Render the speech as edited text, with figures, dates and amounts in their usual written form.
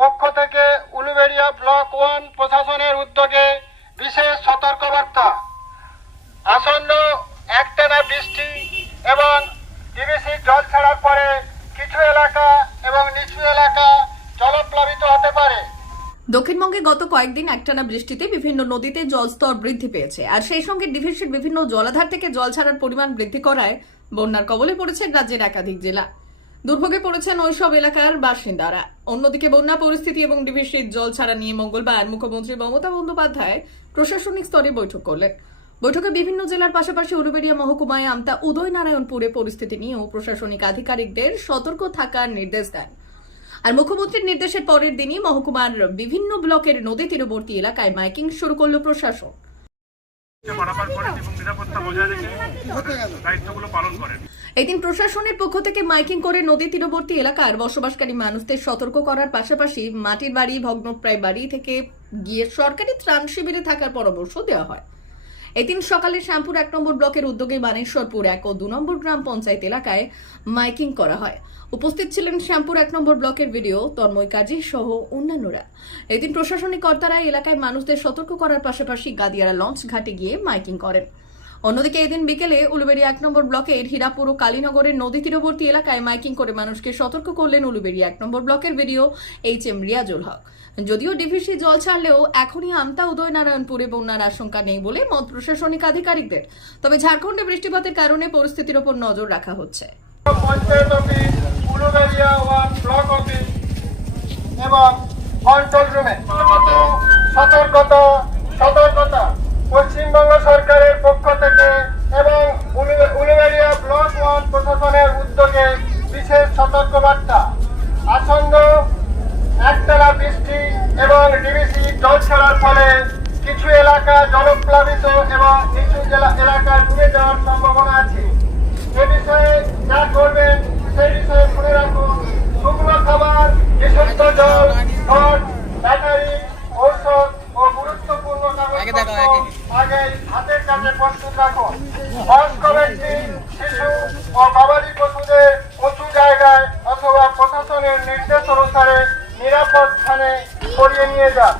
পক্ষ থেকে উলুবেড়িয়া ব্লক 1 প্রশাসনের উদ্যোগে বিশেষ সতর্কবার্তা। আসন্ন একটানা বৃষ্টি এবং ডিভিসির জল ছাড়ার পরে কিছু এলাকা এবং নিচু এলাকা জলপ্লাবিত হতে পারে। দক্ষিণবঙ্গে গত কয়েকদিন একটানা বৃষ্টিতে বিভিন্ন নদীতে জলস্তর বৃদ্ধি পেয়েছে, আর সেই সঙ্গে ডিভিসির বিভিন্ন জলাধার থেকে জল ছাড়ার পরিমাণ বৃদ্ধি করায় বন্যার কবলে পড়েছে রাজ্যের একাধিক জেলা। দুর্ভোগে পড়েছেন ওইসব এলাকার বাসিন্দারা। অন্যদিকে বন্যা পরিস্থিতি এবং ডিভিসির জল ছাড়া নিয়ে মঙ্গলবার মুখ্যমন্ত্রী মমতা বন্দ্যোপাধ্যায় প্রশাসনিক স্তরে বৈঠক করলেন। বৈঠকে বিভিন্ন জেলার পাশাপাশি উলুবেড়িয়া মহকুমায় আমতা উদয়নারায়ণপুরে পরিস্থিতি নিয়েও প্রশাসনিক আধিকারিকদের সতর্ক থাকার নির্দেশ দেন। আর মুখ্যমন্ত্রীর নির্দেশের পরের দিনই মহকুমার বিভিন্ন ব্লকের নদী তীরবর্তী এলাকায় মাইকিং শুরু করল প্রশাসন। এদিন প্রশাসনের পক্ষ থেকে মাইকিং করে নদী তীরবর্তী এলাকার বসবাসকারী মানুষদের সতর্ক করার পাশাপাশি মাটির বাড়ি, ভগ্নপ্রায় বাড়ি থেকে গিয়ে সরকারি ত্রাণ শিবিরে থাকার পরামর্শ দেওয়া হয়। এদিন সকালে শ্যামপুর 1 নম্বর ব্লকের উদ্যোগে বানেশ্বরপুর 1 ও 2 নম্বর গ্রাম পঞ্চায়েত এলাকায় মাইকিং করা হয়। উপস্থিত ছিলেন শ্যামপুর 1 নম্বর ব্লকের ভিডিও তন্ময় কাজী সহ অন্যান্যরা। এদিন প্রশাসনিক কর্তারা এলাকায় মানুষদের সতর্ক করার পাশাপাশি গাদিয়ারা লঞ্চ ঘাটে গিয়ে মাইকিং করেন। অন্যদিকে এদিন বিকেলে উলুবেড়িয়া 1 নম্বর ব্লকের হীরাপুর ও কালীনগরের নদী তীরবর্তী এলাকায় মাইকিং করে মানুষকে সতর্ক করলেন উলুবেড়িয়া 1 নম্বর ব্লকের ভিডিও HM রিয়াজুল হক। যদিও ডিভিসি জল ছাড়লেও এখনই আমতা উদয়নারায়ণপুরে বন্যার আশঙ্কা নেই বলে মত প্রশাসনিক আধিকারিকদের। তবে ঝাড়খণ্ডে বৃষ্টিপাতের কারণে পরিস্থিতির উপর নজর রাখা হচ্ছে। Panchayat office, Uluberia 1 block office এবং কন্ট্রোল রুমে সতর্কতা পশ্চিমবঙ্গ সরকারের পক্ষ থেকে এবং উলুবেড়িয়া ব্লক 1 প্রশাসনের উদ্যোগে বিশেষ সতর্কবার্তা। আসন্ন একটানা বৃষ্টি এবং ডিভিসি জল ছাড়ার ফলে কিছু এলাকা জলপ্লাবিত এবং নিচু এলাকা ডুবে যাওয়ার সম্ভাবনা আছে। এ বিষয়ে যা করবেন সেই বিষয়ে শুনে রাখুন। শুকনো খাবার, বিশুদ্ধ জল, ঘর, ব্যাটারি, ঔষধ ও গুরুত্বপূর্ণ কাগজপত্র আগে হাতের কাছে প্রস্তুত রাখুন। বয়স্ক ব্যক্তি, শিশু ও গবাদি পশুদের উঁচু জায়গায় অথবা প্রশাসনের নির্দেশ অনুসারে নিরাপদ স্থানে সরিয়ে নিয়ে যান।